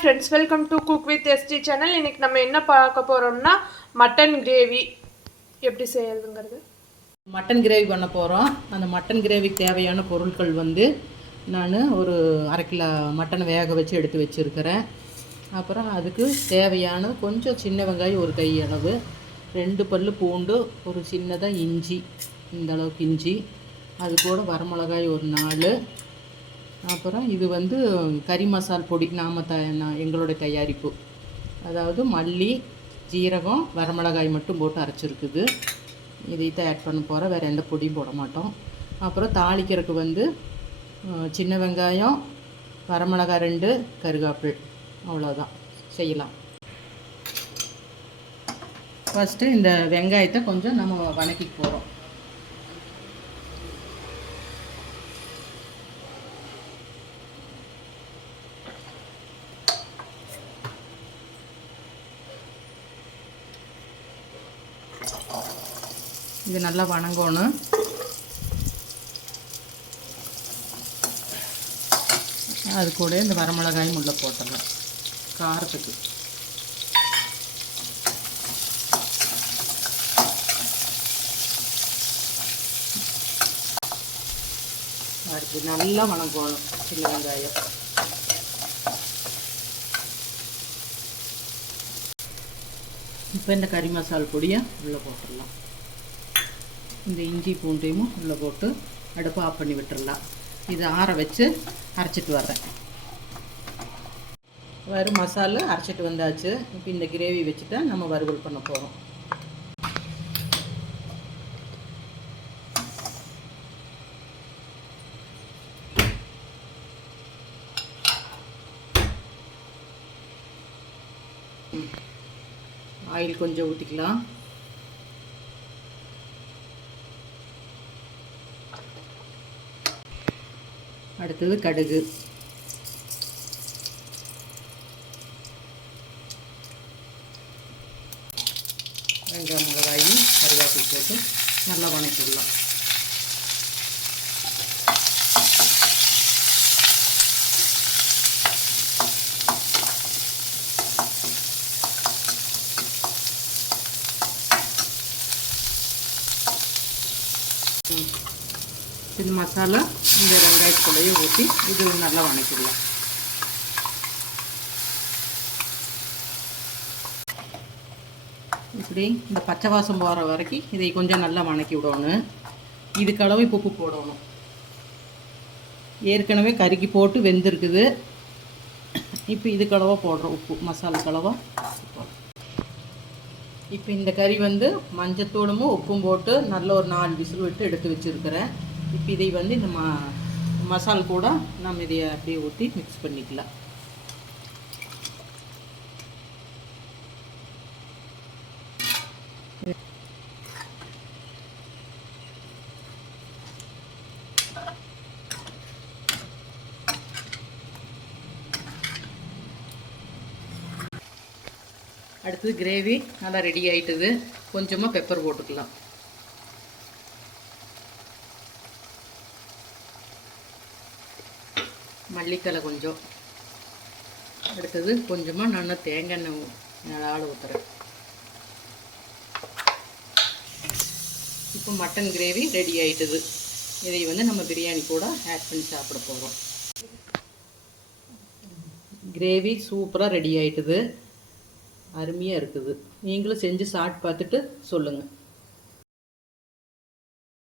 Friends, welcome to cook with SD channel. இன்றைக்கி நம்ம என்ன பார்க்க போகிறோம்னா மட்டன் கிரேவி எப்படி செய்யறதுங்கிறது. மட்டன் கிரேவி பண்ண போகிறோம். அந்த மட்டன் கிரேவிக்கு தேவையான பொருட்கள் வந்து நான் ஒரு 1/2 கிலோ மட்டனை வேக வச்சு எடுத்து வச்சுருக்கிறேன். அப்புறம் அதுக்கு தேவையான கொஞ்சம் சின்ன வெங்காயம் ஒரு கை அளவு, 2 பல் பூண்டு, ஒரு சின்னதாக இஞ்சி, இந்த அளவுக்கு இஞ்சி, அது கூட வரமிளகாய் ஒரு 4. அப்புறம் இது வந்து கறி மசால் பொடி எங்களுடைய தயாரிப்பு, அதாவது மல்லி, ஜீரகம், வரமிளகாய் மட்டும் போட்டு அரைச்சிருக்குது. இதைத்தான் ஆட் பண்ண போகிறேன், வேறு எந்த பொடியும் போட மாட்டோம். அப்புறம் தாளிக்கிறதுக்கு வந்து சின்ன வெங்காயம், வரமிளகாய் 2, கருவேப்பிலை, அவ்வளோதான் செய்யலாம். ஃபஸ்ட்டு இந்த வெங்காயத்தை கொஞ்சம் நம்ம வதக்கிக்க போகிறோம். இது நல்லா வணங்கணும். அது கூட இந்த வரமிளகாயும் உள்ளே போட்டுடலாம் காரத்துக்கு. அடுத்து நல்லா வணங்கணும் சின்ன வெங்காயம். இப்போ இந்த கறி மசால் பொடியை உள்ளே போட்டுடலாம். இந்த இஞ்சி பூண்டையும் உள்ளே போட்டு அடுப்பு ஆஃப் பண்ணி விட்டுடலாம். இதை ஆற வச்சு அரைச்சிட்டு வர்றேன். வெறும் மசாலா அரைச்சிட்டு வந்தாச்சு. இப்போ இந்த கிரேவி வச்சுட்டா நம்ம வறுவல் பண்ண போகிறோம். ஆயில் கொஞ்சம் ஊற்றிக்கலாம். அடுத்தது கடுகு, வெங்காயம், மிளகாயும் கருவேப்பிலை போட்டு நல்லா வதக்கிடலாம். இந்த மசாலா இந்த வெங்காயத்தோடையும் ஊற்றி இது நல்லா வதக்கிடலாம். இப்படி இந்த பச்சை வாசம் போகிற வரைக்கும் இதை கொஞ்சம் நல்லா வதக்கி விடணும். இதுக்களவு இப்போ உப்பு போடணும். ஏற்கனவே கறிக்கு போட்டு வெந்திருக்குது. இப்போ இதுக்களவாக போடுறோம் உப்பு, மசாலா கலவாக. இப்போ இந்த கறி வந்து மஞ்சத்தூளும் உப்பும் போட்டு நல்ல ஒரு 4 விசில் விட்டு எடுத்து வச்சுருக்கிறேன். இப்போ இதை வந்து இந்த மசால் கூட நம்ம இதை அப்படியே ஊற்றி மிக்ஸ் பண்ணிக்கலாம். அடுத்தது கிரேவி நல்லா ரெடி ஆகிட்டுது. கொஞ்சமாக பெப்பர் போட்டுக்கலாம். மல்லித்தலை கொஞ்சம். அடுத்தது கொஞ்சமாக நான் தேங்காய் எண்ணெய் மேலால் ஊற்றுறேன். இப்போ மட்டன் கிரேவி ரெடி ஆகிட்டுது. இதை வந்து நம்ம பிரியாணி கூட ஆட் பண்ணி சாப்பிட போகிறோம். கிரேவி சூப்பராக ரெடி ஆகிட்டுது. அருமையாக இருக்குது. நீங்களும் செஞ்சு சாப்பிட்டு பார்த்துட்டு சொல்லுங்கள்.